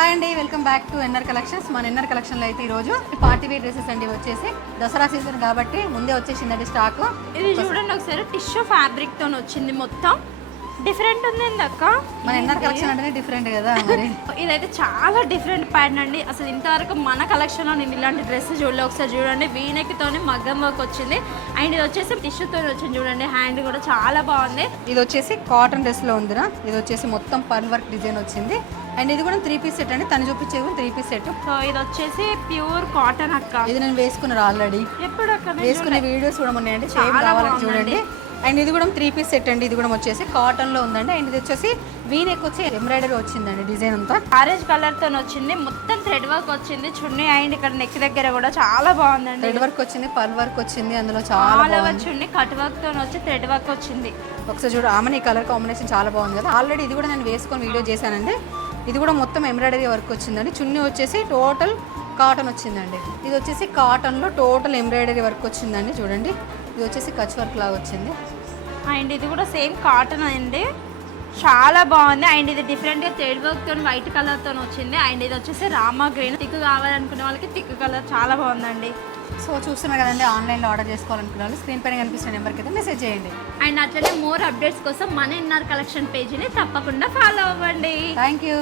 Hi అండి, welcome back to NR collections. మన NR కలెక్షన్లో అయితే ఈరోజు పార్టీ వేర్ డ్రెస్సెస్ అండి వచ్చేసి దసరా సీజన్ కాబట్టి ముందే వచ్చేసిందండి స్టాక్. ఇది చూడండి ఒకసారి టిష్యూ ఫ్యాబ్రిక్ తో వచ్చింది, మొత్తం డిఫరెంట్ ఉంది అక్క. మన ఎన్ఆర్ కలెక్షన్ అంటేనే డిఫరెంట్ కదా మరి. ఇదైతే చాలా డిఫరెంట్ ప్యాటర్న్ అండి. అసలు ఇంతవరకు మన కలెక్షన్లో నేను ఇలాంటి డ్రెస్ చూడలే. ఒకసారి చూడండి, వీనెక్తోనే మగ్గం వర్క్ వచ్చింది అండ్ ఇది వచ్చేసి టిష్యూతో వచ్చింది. చూడండి హ్యాండ్ కూడా చాలా బాగుంది. ఇది వచ్చేసి కాటన్ డ్రెస్లో ఉందిరా. ఇది వచ్చేసి మొత్తం పర్ల్ వర్క్ డిజైన్ వచ్చింది అండ్ ఇది కూడా 3 పీస్ సెట్ అండి. తను చూపించేది కూడా 3 పీస్ సెట్. సో ఇది వచ్చేసి ప్యూర్ కాటన్ అక్క. ఇది నేను వేసుకున్నారు ఆల్రెడీ, ఎప్పుడు అక్క వేసుకునే వీడియోస్ కూడా ఉన్నాయండి. సేమ్ కావాలని చూడండి. అండ్ ఇది కూడా 3 పీస్ సెట్ అండి. ఇది కూడా వచ్చేసి కాటన్ లో ఉందండి. అండ్ ఇది వచ్చేసి వీనెక్ వచ్చి ఎంబ్రాయిడరీ వచ్చిందండి. డిజైన్ అంతా ఆరెంజ్ కలర్ తో వచ్చింది, మొత్తం థ్రెడ్ వర్క్ వచ్చింది. చున్నీ అండ్ ఇక్కడ నెక్ దగ్గర కూడా చాలా బాగుందండి. థ్రెడ్ వర్క్ వచ్చింది, పర్ల్ వర్క్ వచ్చింది. అందులో చాలా చున్నీ కట్ వర్క్ తో వచ్చి థ్రెడ్ వర్క్ వచ్చింది. ఒకసారి చూడు, ఆమె ఈ కలర్ కాంబినేషన్ చాలా బాగుంది కదా. ఆల్రెడీ ఇది కూడా నేను వేసుకొని వీడియో చేశానండి. ఇది కూడా మొత్తం ఎంబ్రాయిడరీ వర్క్ వచ్చిందండి. చున్నీ వచ్చేసి టోటల్ కాటన్ వచ్చిందండి. ఇది వచ్చేసి కాటన్లో టోటల్ ఎంబ్రాయిడరీ వర్క్ వచ్చిందండి. చూడండి, ఇది వచ్చేసి కచ్ వర్క్ లాగా వచ్చింది. అండ్ ఇది కూడా సేమ్ కాటన్ అండి, చాలా బాగుంది. అండ్ ఇది డిఫరెంట్గా థ్రెడ్ వర్క్ తో వైట్ కలర్ తో వచ్చింది. అండ్ ఇది వచ్చేసి రామా గ్రీన్. థిక్ కావాలనుకునే వాళ్ళకి థిక్ కలర్ చాలా బాగుందండి. సో చూస్తున్నారు కదండి, ఆన్లైన్లో ఆర్డర్ చేసుకోవాలనుకున్న వాళ్ళు స్క్రీన్ పైన కనిపిస్తున్న నెంబర్కి అయితే మెసేజ్ చేయండి. అండ్ అట్లనే మోర్ అప్డేట్స్ కోసం మన ఎన్ఆర్ కలెక్షన్ పేజీని తప్పకుండా ఫాలో అవ్వండి. Thank you.